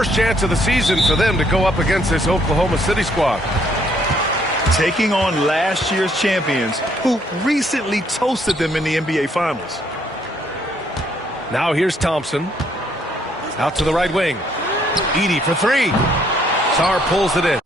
first chance of the season for them to go up against this Oklahoma City squad. Taking on last year's champions who recently toasted them in the NBA Finals. Now here's Thompson. Out to the right wing. Edey for three. Sarr pulls it in.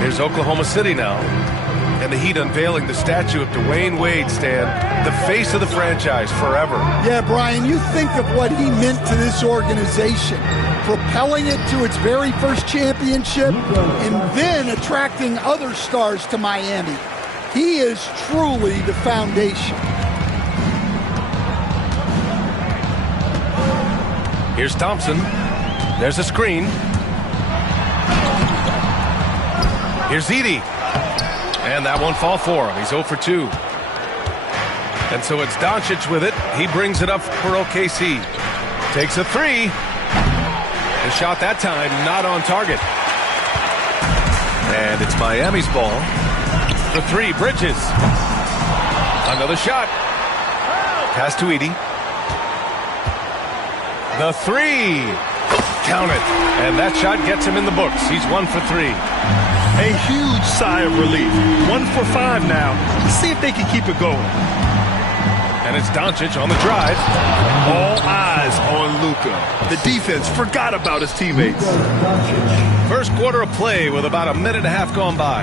Here's Oklahoma City now. And the Heat unveiling the statue of Dwayne Wade, Stan, the face of the franchise forever. Yeah, Brian, you think of what he meant to this organization, propelling it to its very first championship and then attracting other stars to Miami. He is truly the foundation. Here's Thompson. There's a screen. Here's Edey. And that won't fall for him. He's 0 for 2. And so it's Doncic with it. He brings it up for OKC. Takes a three. The shot that time not on target. And it's Miami's ball. For three, Bridges. Another shot. Pass to Edey. The three. Count it. And that shot gets him in the books. He's 1 for 3. A huge sigh of relief. 1 for 5 now. Let's see if they can keep it going. And it's Doncic on the drive. All eyes on Luka. The defense forgot about his teammates. First quarter of play with about a minute and a half gone by.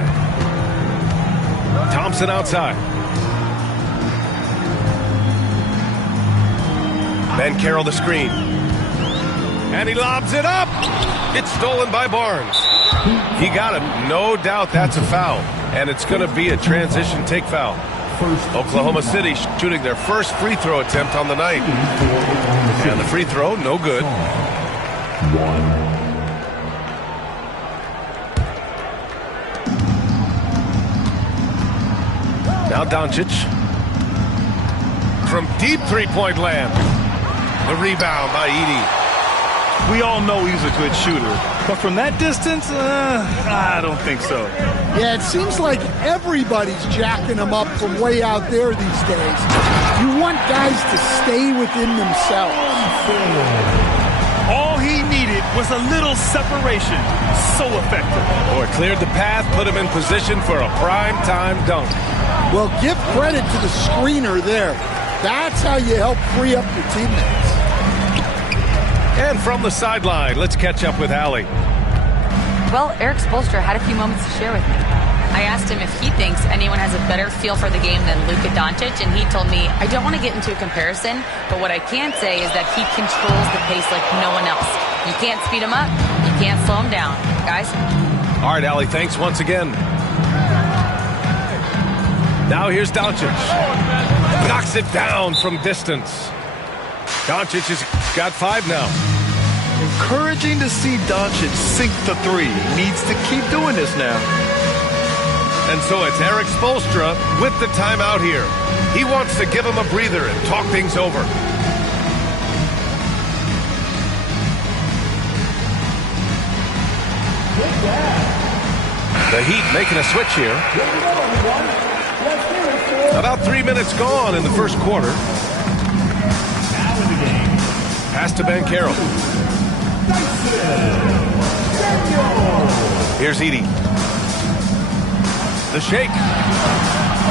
Thompson outside. Banchero the screen. And he lobs it up. It's stolen by Barnes. He got it. No doubt that's a foul. And it's going to be a transition take foul. Oklahoma City shooting their first free throw attempt on the night. And the free throw, no good. Now Doncic. From deep three-point land. The rebound by Edey. We all know he's a good shooter, but from that distance, I don't think so. Yeah, it seems like everybody's jacking him up from way out there these days. You want guys to stay within themselves. All he needed was a little separation. So effective. Boy, cleared the path, put him in position for a prime-time dunk. Well, give credit to the screener there. That's how you help free up your teammates. And from the sideline, let's catch up with Allie. Well, Erik Spoelstra had a few moments to share with me. I asked him if he thinks anyone has a better feel for the game than Luka Doncic, and he told me, I don't want to get into a comparison, but what I can say is that he controls the pace like no one else. You can't speed him up, you can't slow him down. Guys? All right, Allie, thanks once again. Now here's Doncic. Knocks it down from distance. Doncic has got 5 now. Encouraging to see Doncic sink the three. Needs to keep doing this now. And so it's Erik Spoelstra with the timeout here. He wants to give him a breather and talk things over. The Heat making a switch here. About 3 minutes gone in the first quarter. Pass to Banchero. Here's Edey. The shake.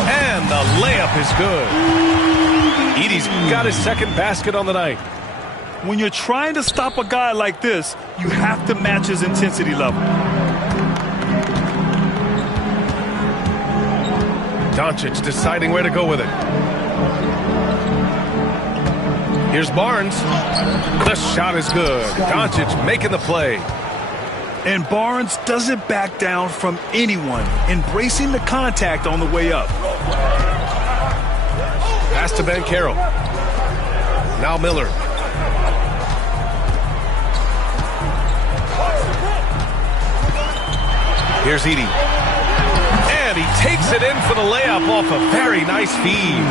And the layup is good. Edey's got his second basket on the night. When you're trying to stop a guy like this, you have to match his intensity level. Doncic deciding where to go with it. Here's Barnes. The shot is good. Doncic making the play. And Barnes doesn't back down from anyone, embracing the contact on the way up. Pass to Banchero. Now Miller. Here's Edey. And he takes it in for the layup off a very nice feed.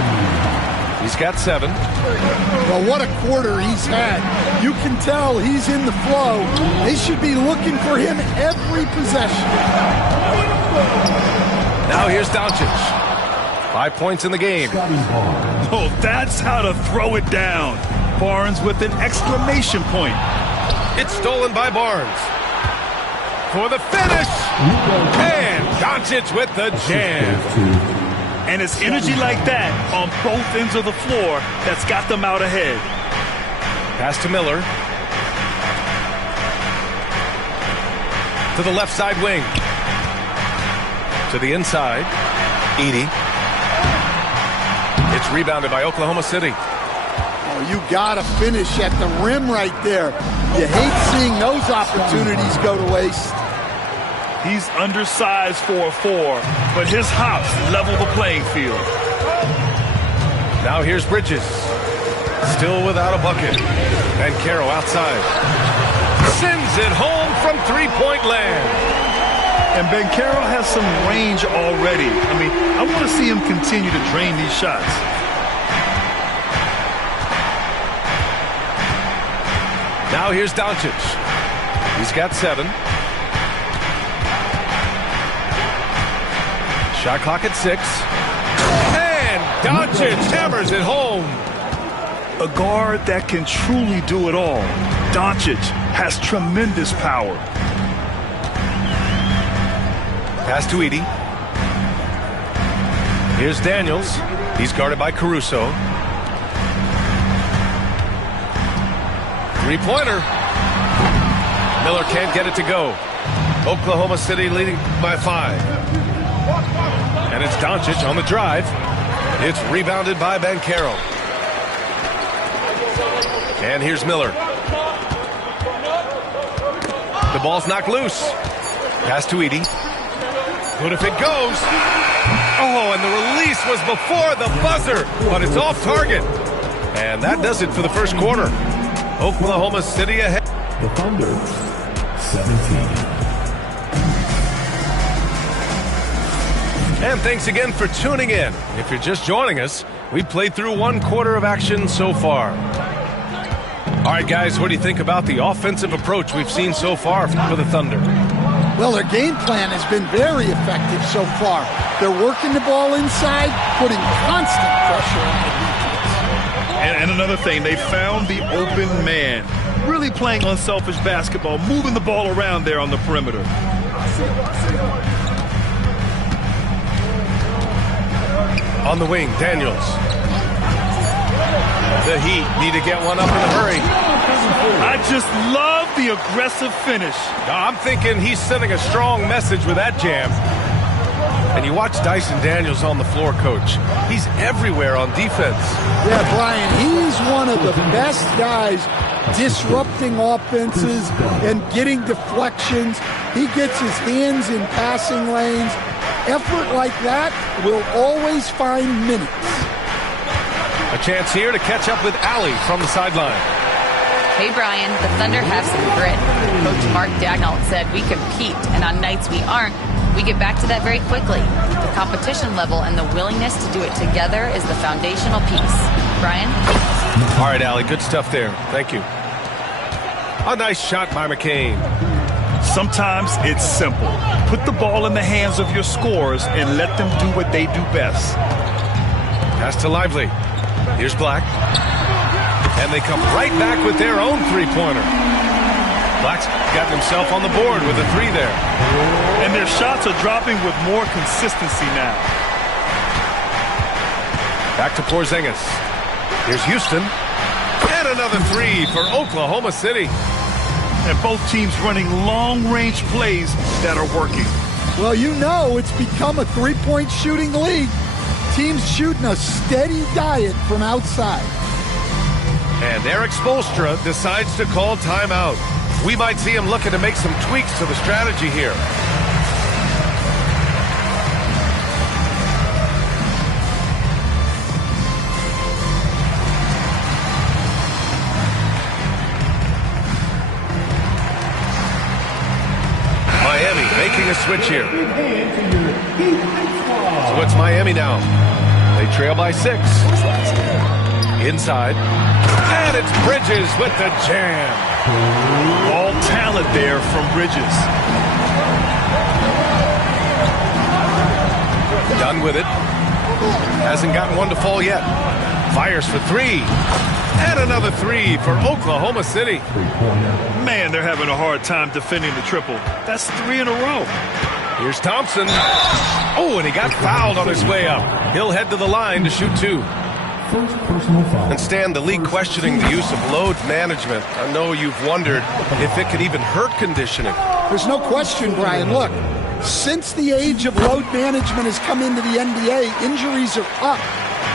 He's got 7. Well, what a quarter he's had. You can tell he's in the flow. They should be looking for him every possession. Now here's Doncic. 5 points in the game. Oh, that's how to throw it down. Barnes with an exclamation point. It's stolen by Barnes. For the finish. And Doncic with the jam. And it's energy like that on both ends of the floor that's got them out ahead. Pass to Miller. To the left side wing. To the inside. Edey. It's rebounded by Oklahoma City. Oh, you gotta finish at the rim right there. You hate seeing those opportunities go to waste. He's undersized for a 4, but his hops level the playing field. Now here's Bridges. Still without a bucket. Banchero outside. Sends it home from three-point land. And Banchero has some range already. I mean, I want to see him continue to drain these shots. Now here's Doncic. He's got 7. Shot clock at 6. And Doncic hammers it home. A guard that can truly do it all. Doncic has tremendous power. Pass to Edey. Here's Daniels. He's guarded by Caruso. 3-pointer. Miller can't get it to go. Oklahoma City leading by 5. And it's Doncic on the drive. It's rebounded by Banchero. And here's Miller. The ball's knocked loose. Pass to Edey. Good if it goes. Oh, and the release was before the buzzer, but it's off target. And that does it for the first quarter. Oklahoma City ahead. The Thunder, 17. And thanks again for tuning in. If you're just joining us, we've played through 1 quarter of action so far. All right, guys, what do you think about the offensive approach we've seen so far for the Thunder? Well, their game plan has been very effective so far. They're working the ball inside, putting constant pressure on the defense. And another thing, they found the open man. Really playing unselfish basketball, moving the ball around there on the perimeter. On the wing, Daniels. The Heat need to get one up in a hurry. I just love the aggressive finish. I'm thinking he's sending a strong message with that jam. And you watch Dyson Daniels on the floor, Coach. He's everywhere on defense. Yeah, Brian, he's one of the best guys disrupting offenses and getting deflections. He gets his hands in passing lanes. Effort like that will always find minutes. A chance here to catch up with Allie from the sideline. Hey, Brian, the Thunder have some grit. Coach Mark Daigneault said we compete, and on nights we aren't, we get back to that very quickly. The competition level and the willingness to do it together is the foundational piece. Brian? All right, Allie, good stuff there. Thank you. A nice shot by McCain. Sometimes it's simple. Put the ball in the hands of your scorers and let them do what they do best. Pass to Lively. Here's Black. And they come right back with their own three-pointer. Black's got himself on the board with a 3 there. And their shots are dropping with more consistency now. Back to Porzingis. Here's Houston. And And another three for Oklahoma City. And both teams running long-range plays that are working. Well, you know it's become a three-point shooting league. Teams shooting a steady diet from outside. And Eric Spoelstra decides to call timeout. We might see him looking to make some tweaks to the strategy here. Miami making a switch here. So it's Miami now. They trail by 6. Inside. And it's Bridges with the jam. All talent there from Bridges. Done with it. Hasn't gotten one to fall yet. Fires for 3. And another 3 for Oklahoma City. Man, they're having a hard time defending the triple. That's 3 in a row. Here's Thompson. Oh, and he got fouled on his way up. He'll head to the line to shoot 2. First personal foul. And Stan, the league questioning the use of load management. I know you've wondered if it could even hurt conditioning. There's no question, Brian. Look, since the age of load management has come into the NBA, injuries are up,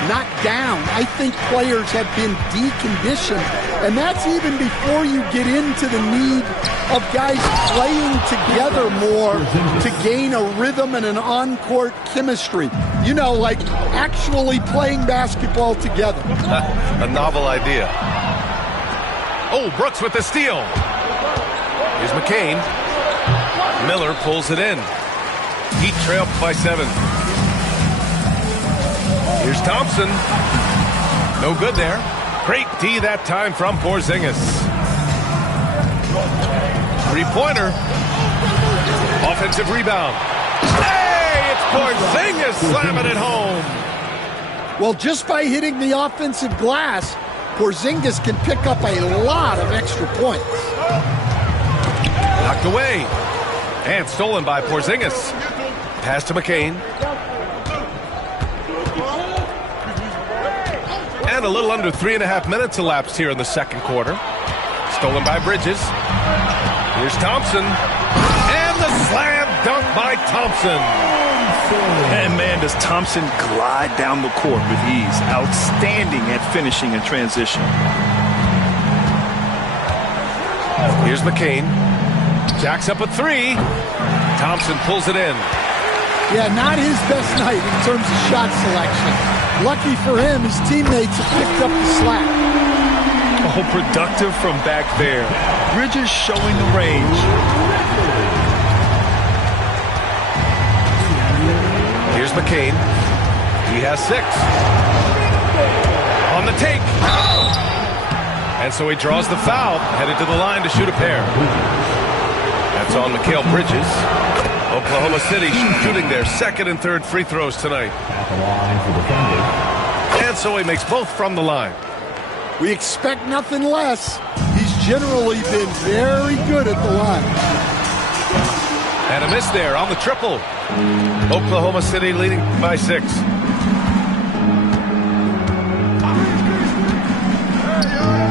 not down. I think players have been deconditioned, and that's even before you get into the need of guys playing together more to gain a rhythm and an on-court chemistry. You know, like actually playing basketball together. A novel idea. Oh, Brooks with the steal. Here's McCain. Miller pulls it in. Heat trailed by 7. Here's Thompson. No good there. Great D that time from Porzingis. 3-pointer. Offensive rebound. Hey, it's Porzingis slamming it home. Well, just by hitting the offensive glass, Porzingis can pick up a lot of extra points. Knocked away. And stolen by Porzingis. Pass to McCain. And a little under 3.5 minutes elapsed here in the second quarter. Stolen by Bridges. Here's Thompson. And the slam dunk by Thompson. And man, does Thompson glide down the court with ease. Outstanding at finishing in transition. Here's McCain. Jacks up a 3. Thompson pulls it in. Yeah, not his best night in terms of shot selection. Lucky for him, his teammates have picked up the slack. Oh, productive from back there. Bridges showing the range. Here's McCain. He has 6. On the take. And so he draws the foul, headed to the line to shoot a pair. That's on Mikal Bridges. Oklahoma City shooting their second and third free throws tonight. At the line for the Thunder. And so he makes both from the line. We expect nothing less. He's generally been very good at the line. And a miss there on the triple. Oklahoma City leading by 6.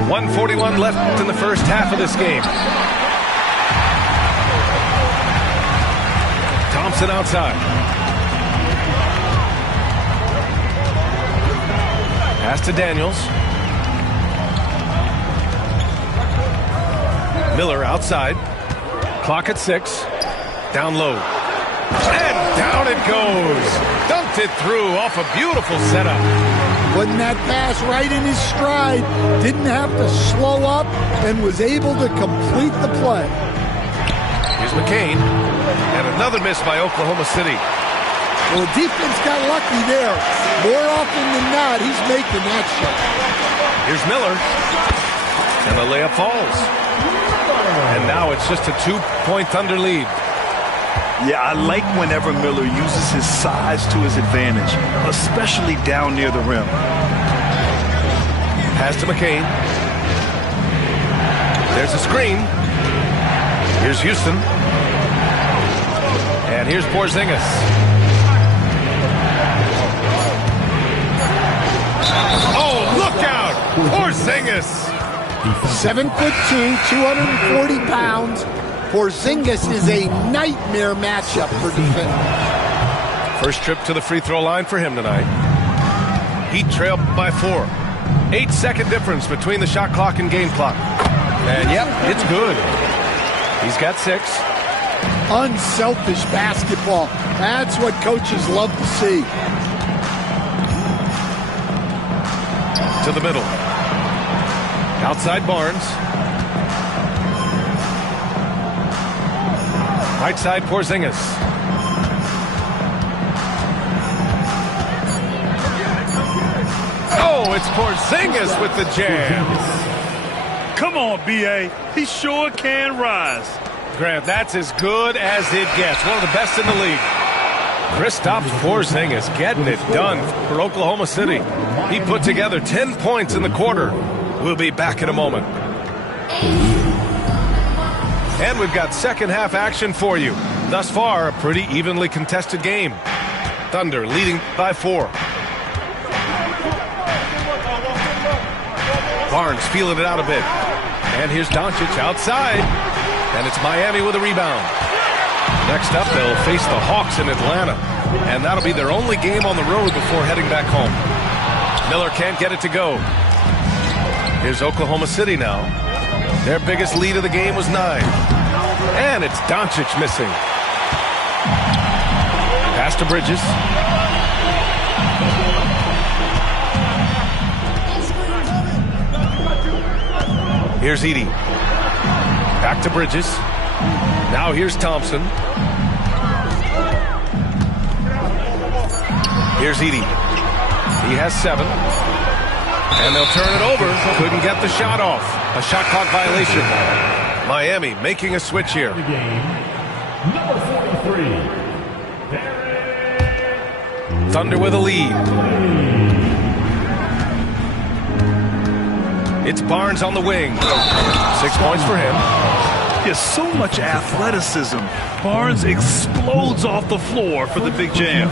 .141 left in the first half of this game. Thompson outside. Pass to Daniels. Miller outside. Clock at 6. Down low. And down it goes. Dunked it through off a beautiful setup. Putting that pass right in his stride. Didn't have to slow up and was able to complete the play. Here's McCain. And another miss by Oklahoma City. Well, the defense got lucky there. More often than not, he's making that shot. Here's Miller. And the layup falls. And now it's just a 2-point Thunder lead. Yeah, I like whenever Miller uses his size to his advantage, especially down near the rim. Pass to McCain. There's a screen. Here's Houston. And here's Porzingis. Oh, look out! Porzingis! 7'2", 240 pounds. Porzingis is a nightmare matchup for defenders. First trip to the free throw line for him tonight. Heat trail by 4. 8-second difference between the shot clock and game clock. And yep, it's good. He's got 6. Unselfish basketball. That's what coaches love to see. To the middle. Outside Barnes. Right side Porzingis. Oh, it's Porzingis with the jam. Come on, B.A. He sure can rise. Grant, that's as good as it gets. One of the best in the league. Kristaps Porzingis getting it done for Oklahoma City. He put together 10 points in the quarter. We'll be back in a moment. And we've got second half action for you. Thus far, a pretty evenly contested game. Thunder leading by 4. Barnes feeling it out a bit. And here's Doncic outside. And it's Miami with a rebound. Next up, they'll face the Hawks in Atlanta. And that'll be their only game on the road before heading back home. Miller can't get it to go. Here's Oklahoma City now. Their biggest lead of the game was 9. And it's Doncic missing. Pass to Bridges. Here's Edey. Back to Bridges. Now here's Thompson. Here's Edey. He has 7. And they'll turn it over. Couldn't get the shot off. A shot clock violation. Miami making a switch here. Number 43. Thunder with a lead. It's Barnes on the wing. 6 points for him. There's so much athleticism. Barnes explodes off the floor for the big jam.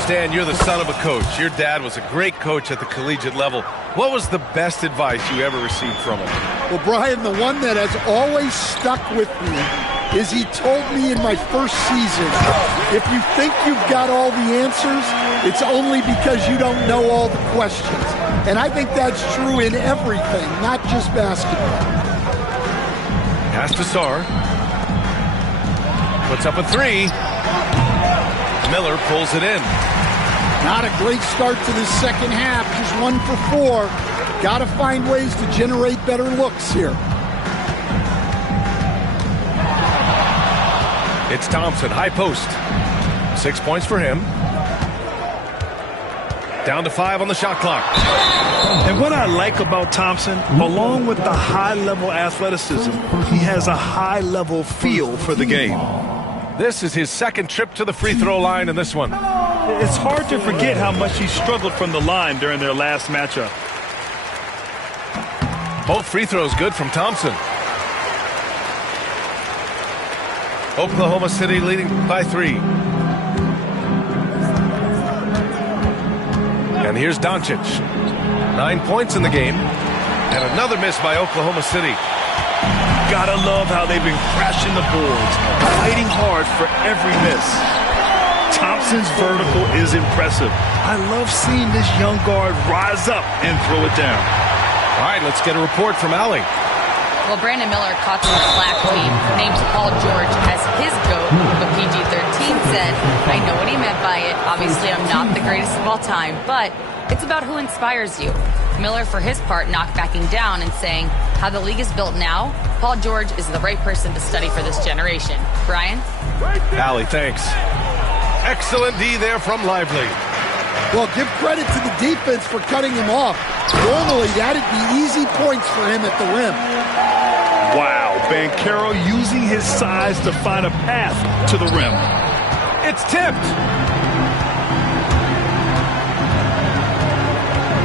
Stan, you're the son of a coach. Your dad was a great coach at the collegiate level. What was the best advice you ever received from him? Well, Brian, the one that has always stuck with me is he told me in my first season, if you think you've got all the answers, it's only because you don't know all the questions. And I think that's true in everything, not just basketball. Pass to Sarr. Puts up a 3. Miller pulls it in. Not a great start to this second half, just 1 for 4. Got to find ways to generate better looks here. It's Thompson, high post. 6 points for him. Down to 5 on the shot clock. And what I like about Thompson, along with the high-level athleticism, he has a high-level feel for the game. This is his second trip to the free throw line in this one. It's hard to forget how much he struggled from the line during their last matchup. Both free throws good from Thompson. Oklahoma City leading by 3. And here's Doncic. 9 points in the game. And another miss by Oklahoma City. Gotta love how they've been crashing the boards, fighting hard for every miss. Thompson's vertical is impressive. I love seeing this young guard rise up and throw it down. All right, let's get a report from Allie. Well, Brandon Miller caught some flack when he named Paul George as his GOAT, but PG-13 said, I know what he meant by it. Obviously, I'm not the greatest of all time, but it's about who inspires you. Miller, for his part, not backing down and saying, how the league is built now, Paul George is the right person to study for this generation. Brian? Allie, thanks. Excellent D there from Lively. Well, give credit to the defense for cutting him off. Normally, that'd be easy points for him at the rim. Wow, Banchero using his size to find a path to the rim. It's tipped.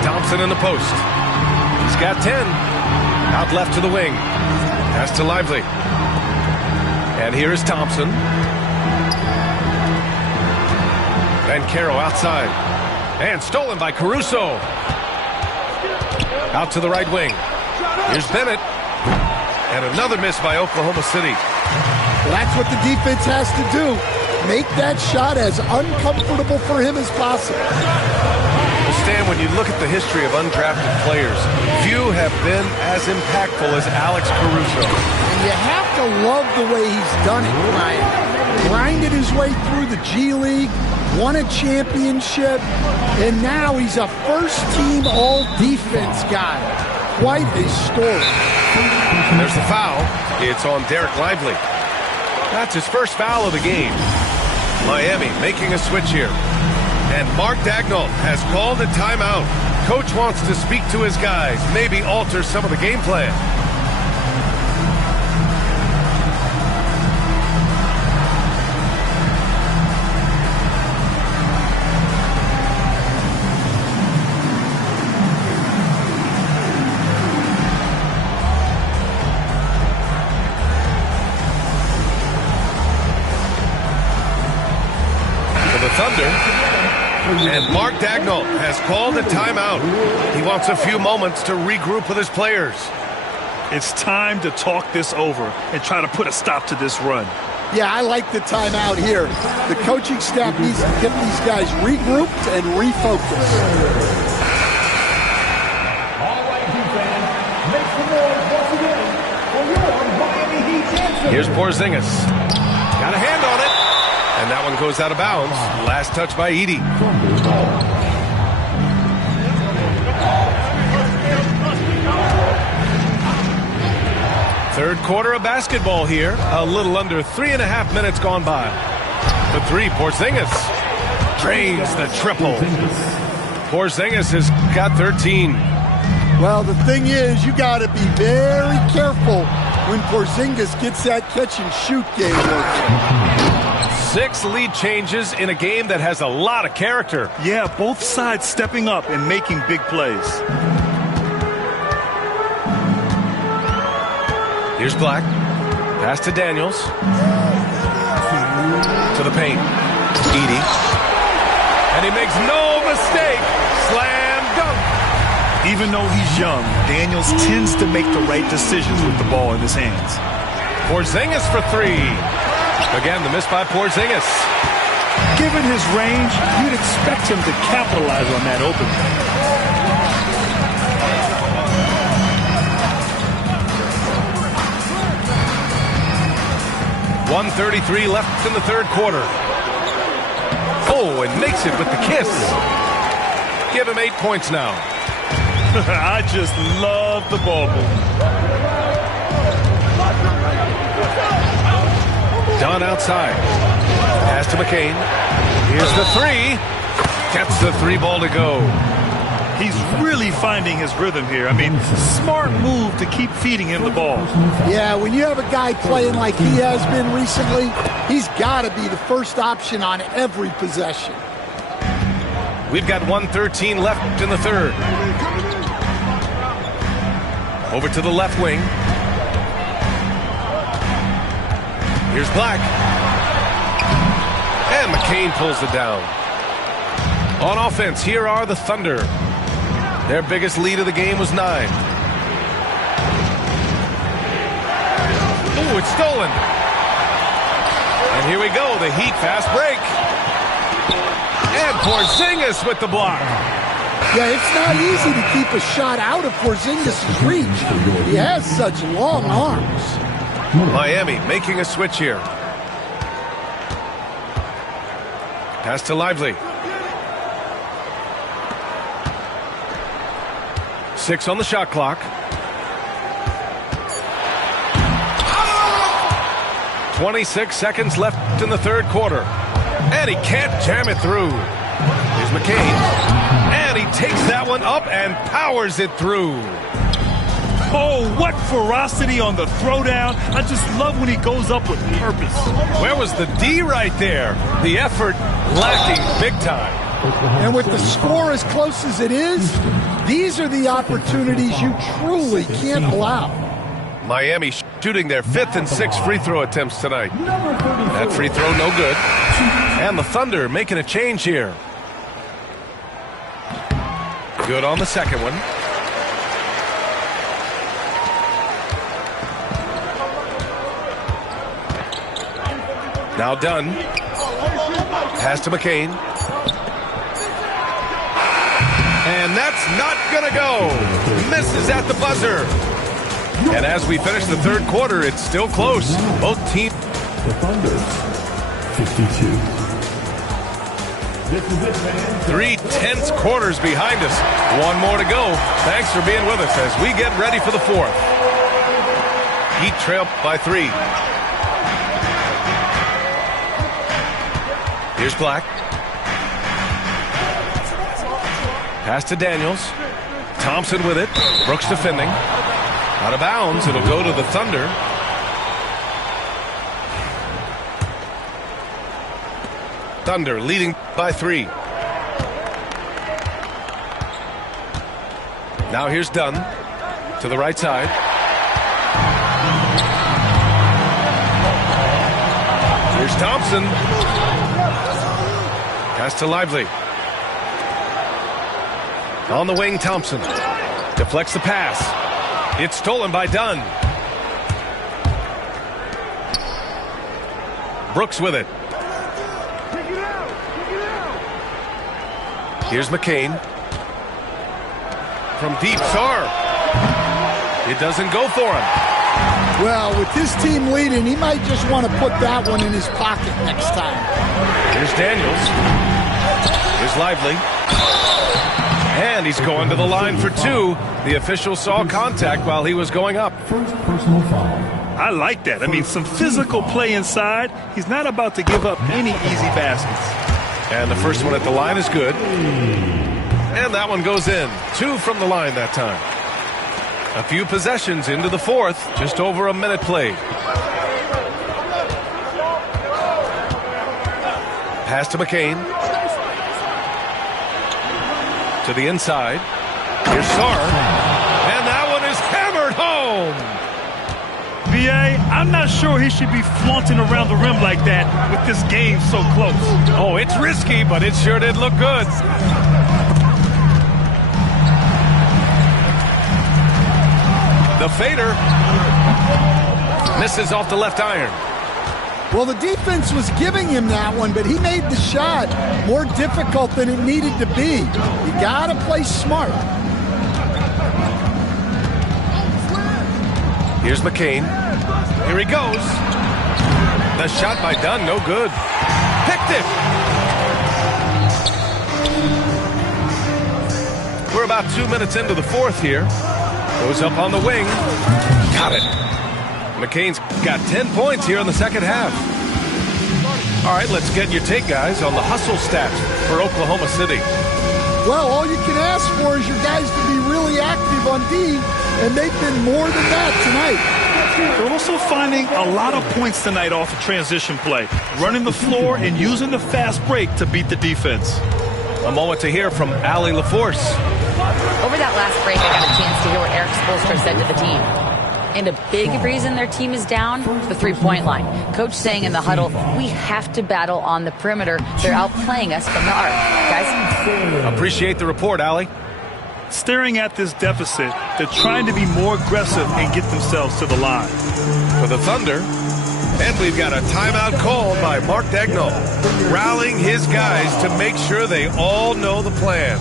Thompson in the post. He's got 10. Out left to the wing. Pass to Lively. And here is Thompson. Banchero outside. And stolen by Caruso. Out to the right wing. Here's Bennett. And another miss by Oklahoma City. Well, that's what the defense has to do. Make that shot as uncomfortable for him as possible. Well, Stan, when you look at the history of undrafted players, few have been as impactful as Alex Caruso. And you have to love the way he's done it, Brian. Grinded his way through the G League, won a championship, and now he's a first-team all-defense guy. Quite a story. There's the foul. It's on Derek Lively. That's his first foul of the game. Miami making a switch here. And Mark Daigneault has called a timeout. Coach wants to speak to his guys, maybe alter some of the game plan. And Mark Daigneault has called a timeout. He wants a few moments to regroup with his players. It's time to talk this over and try to put a stop to this run. Yeah, I like the timeout here. The coaching staff needs to get these guys regrouped and refocused. All right, Heat fans, make some noise once again for your Miami Heat champions. Here's Porzingis. Got a hand on it. And that one goes out of bounds. Last touch by Edey. Third quarter of basketball here. A little under 3.5 minutes gone by. The three, Porzingis drains the triple. Porzingis has got 13. Well, the thing is, you got to be very careful when Porzingis gets that catch-and-shoot game working. 6 lead changes in a game that has a lot of character. Yeah, both sides stepping up and making big plays. Here's Black. Pass to Daniels. To the paint. Edey. And he makes no mistake. Slam dunk. Even though he's young, Daniels tends to make the right decisions with the ball in his hands. Porzingis for 3. Again, the miss by Porzingis. Given his range, you'd expect him to capitalize on that opening. .133 left in the third quarter. Oh, and makes it with the kiss. Give him 8 points now. I just love the ball movement. Dunn outside. Pass to McCain. Here's the 3. Gets the 3 ball to go. He's really finding his rhythm here. I mean, smart move to keep feeding him the ball. Yeah, when you have a guy playing like he has been recently, he's got to be the first option on every possession. We've got 1:13 left in the third. Over to the left wing. Here's Black. And McCain pulls it down. On offense, here are the Thunder. Their biggest lead of the game was 9. Ooh, it's stolen. And here we go, the Heat fast break. And Porzingis with the block. Yeah, it's not easy to keep a shot out of Porzingis' reach. He has such long arms. Miami making a switch here. Pass to Lively. 6 on the shot clock. 26 seconds left in the third quarter. And he can't jam it through. Here's McCain. And he takes that one up and powers it through. Oh, what ferocity on the throwdown. I just love when he goes up with purpose. Where was the D right there? The effort lacking big time. And with the score as close as it is, these are the opportunities you truly can't allow. Miami shooting their 5th and 6th free throw attempts tonight. That free throw no good. And the Thunder making a change here. Good on the second one. Now Dunn. Pass to McCain. And that's not going to go. Misses at the buzzer. And as we finish the third quarter, it's still close. Both teams. The Thunder, 52. This is it, man. 3 tense quarters behind us. One more to go. Thanks for being with us as we get ready for the fourth. Heat trail by 3. Here's Black. Pass to Daniels. Thompson with it. Brooks defending. Out of bounds. It'll go to the Thunder. Thunder leading by 3. Now here's Dunn to the right side. Here's Thompson. Pass to Lively. On the wing, Thompson deflects the pass. It's stolen by Dunn. Brooks with it. Here's McCain. From deep, Sarr. It doesn't go for him. Well, with this team leading, he might just want to put that one in his pocket next time. Here's Daniels. Here's Lively. And he's going to the line for 2. The official saw contact while he was going up. First personal foul. I like that. I mean, some physical play inside. He's not about to give up any easy baskets. And the first one at the line is good. And that one goes in. 2 from the line that time. A few possessions into the fourth. Just over a minute played. Pass to McCain. To the inside. Here's Sarr. And that one is hammered home. B.A., I'm not sure he should be flaunting around the rim like that with this game so close. Oh, it's risky, but it sure did look good. The fader misses off the left iron. Well, the defense was giving him that one, but he made the shot more difficult than it needed to be. You got to play smart. Here's McCain. Here he goes. The shot by Dunn, no good. Picked it. We're about 2 minutes into the fourth here. Goes up on the wing. Got it. McCain's got 10 points here in the second half. All right, let's get your take, guys, on the hustle stats for Oklahoma City. Well, all you can ask for is your guys to be really active on D, and they've been more than that tonight. They're also finding a lot of points tonight off of transition play, running the floor and using the fast break to beat the defense. A moment to hear from Allie LaForce. Over that last break, I got a chance to hear what Eric Spoelstra said to the team. And a big reason their team is down, the three-point line. Coach saying in the huddle, we have to battle on the perimeter. They're outplaying us from the arc. Guys? Appreciate the report, Allie. Staring at this deficit, they're trying to be more aggressive and get themselves to the line. For the Thunder, and we've got a timeout called by Mark Daigneault, rallying his guys to make sure they all know the plan.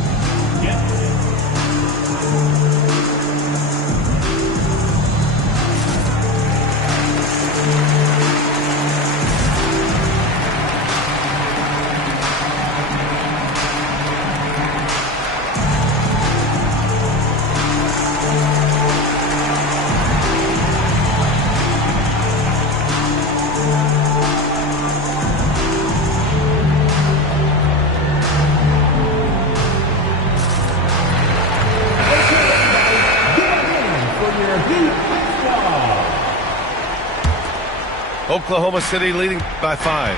Oklahoma City leading by 5.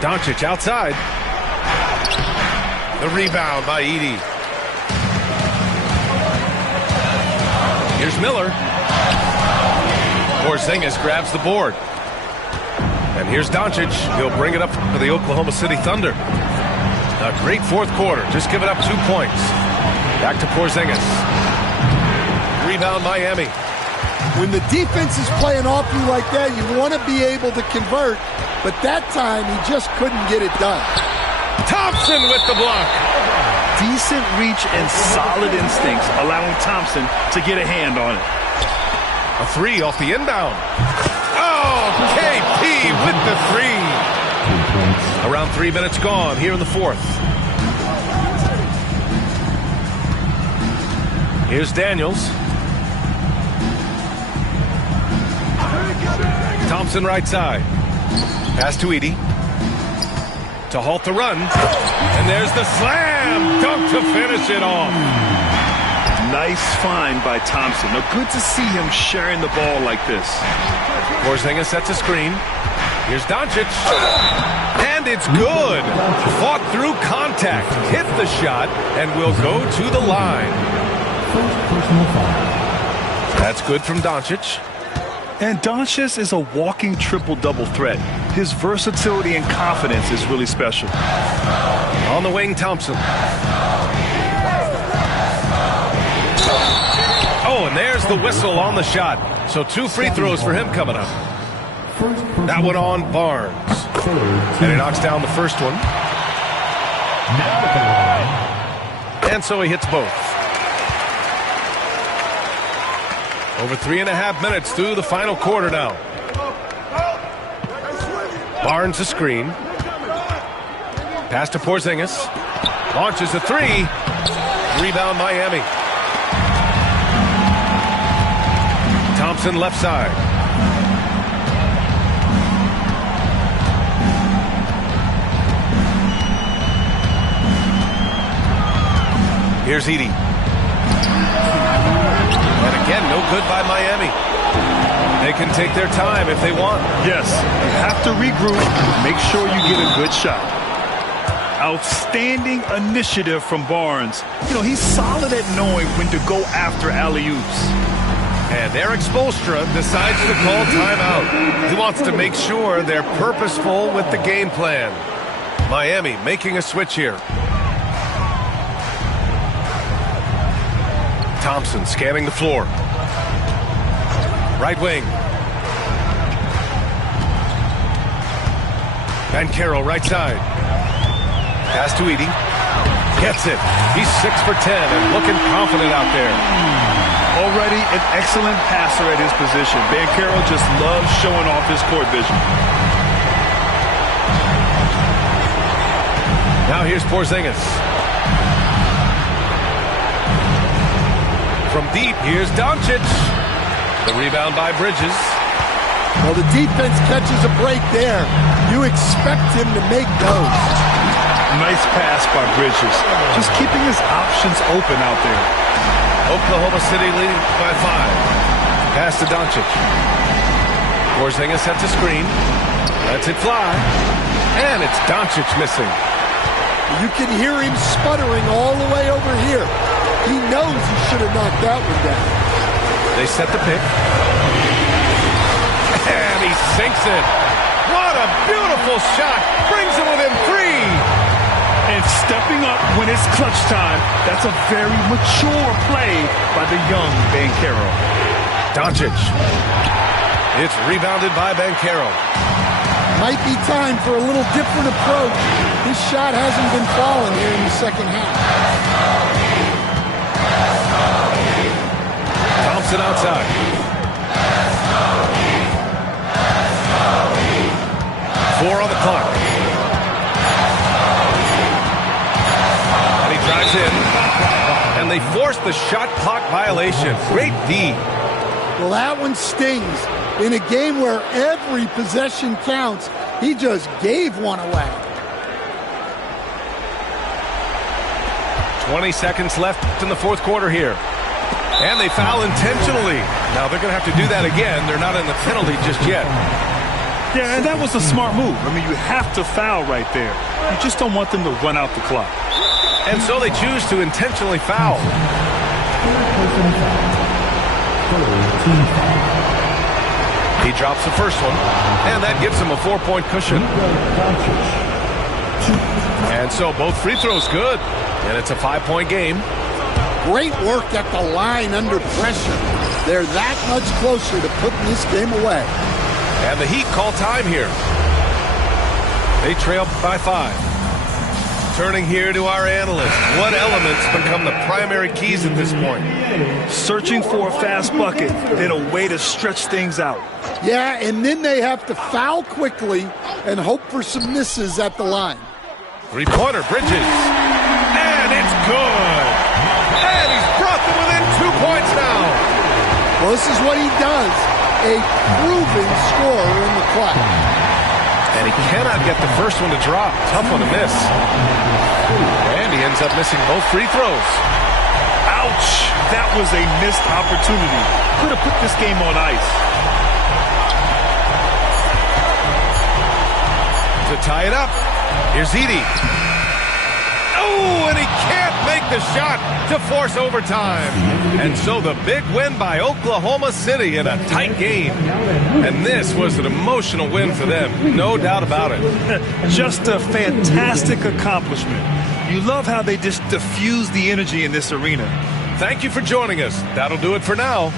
Doncic outside. The rebound by Edey. Here's Miller. Porzingis grabs the board. And here's Doncic. He'll bring it up for the Oklahoma City Thunder. A great fourth quarter. Just giving up 2 points. Back to Porzingis. Rebound Miami. When the defense is playing off you like that, you want to be able to convert, but that time he just couldn't get it done. Thompson with the block. Decent reach and solid instincts, allowing Thompson to get a hand on it. A three off the inbound. Oh, KP with the three. Around 3 minutes gone here in the fourth. Here's Daniels. Thompson right side. Pass to Edey. To halt the run. And there's the slam dunk to finish it off. Nice find by Thompson. Now, good to see him sharing the ball like this. Porzingis sets a screen. Here's Doncic. And it's good. Fought through contact. Hit the shot and will go to the line. That's good from Doncic. And Doncic is a walking triple-double threat. His versatility and confidence is really special. On the wing, Thompson. Oh, and there's the whistle on the shot. So 2 free throws for him coming up. That one on Barnes. And he knocks down the first one. And so he hits both. Over 3.5 minutes through the final quarter now. Barnes a screen. Pass to Porzingis. Launches a three. Rebound Miami. Thompson left side. Here's Edey. And again, no good by Miami. They can take their time if they want. Yes, you have to regroup, make sure you get a good shot. Outstanding initiative from Barnes. You know, he's solid at knowing when to go after alley-oops. And Erik Spoelstra decides to call timeout. He wants to make sure they're purposeful with the game plan. Miami making a switch here. Thompson scanning the floor. Right wing. Banchero right side. Pass to Edey. Gets it. He's 6 for 10 and looking confident out there. Already an excellent passer at his position. Banchero just loves showing off his court vision. Now here's Porzingis. From deep, here's Doncic. The rebound by Bridges. Well, the defense catches a break there. You expect him to make those. Nice pass by Bridges. Just keeping his options open out there. Oklahoma City leading by 5. Pass to Doncic. Porzingis sets a screen. Lets it fly. And it's Doncic missing. You can hear him sputtering all the way over here. He knows he should have knocked that one down. They set the pick. And he sinks it. What a beautiful shot. Brings it within 3. And stepping up when it's clutch time. That's a very mature play by the young Banchero. Doncic. It's rebounded by Banchero. Might be time for a little different approach. His shot hasn't been falling here in the second half. Thompson outside. Four on the clock. And he drives in. And they force the shot clock violation. Great D. Well, that one stings. In a game where every possession counts, he just gave one away. 20 seconds left in the fourth quarter here. And they foul intentionally. Now they're going to have to do that again. They're not in the penalty just yet. Yeah, and that was a smart move. I mean, you have to foul right there. You just don't want them to run out the clock. And so they choose to intentionally foul. He drops the first one, and that gives him a 4-point cushion. And so both free throws good, and it's a 5-point game. Great work at the line under pressure. They're that much closer to putting this game away. And the Heat call time here. They trail by 5. Turning here to our analyst. What elements become the primary keys at this point? Searching for a fast bucket, then a way to stretch things out. Yeah, and then they have to foul quickly and hope for some misses at the line. Three-pointer, Bridges. And it's good. And he's brought them within 2 points now. Well, this is what he does. A proven scorer in the clutch. And he cannot get the first one to drop. Tough one to miss. And he ends up missing both free throws. Ouch! That was a missed opportunity. Could have put this game on ice. To tie it up, here's Edey. Oh, and he can't make the shot to force overtime. And so the big win by Oklahoma City in a tight game. And this was an emotional win for them, no doubt about it. Just a fantastic accomplishment. You love how they just diffuse the energy in this arena. Thank you for joining us. That'll do it for now.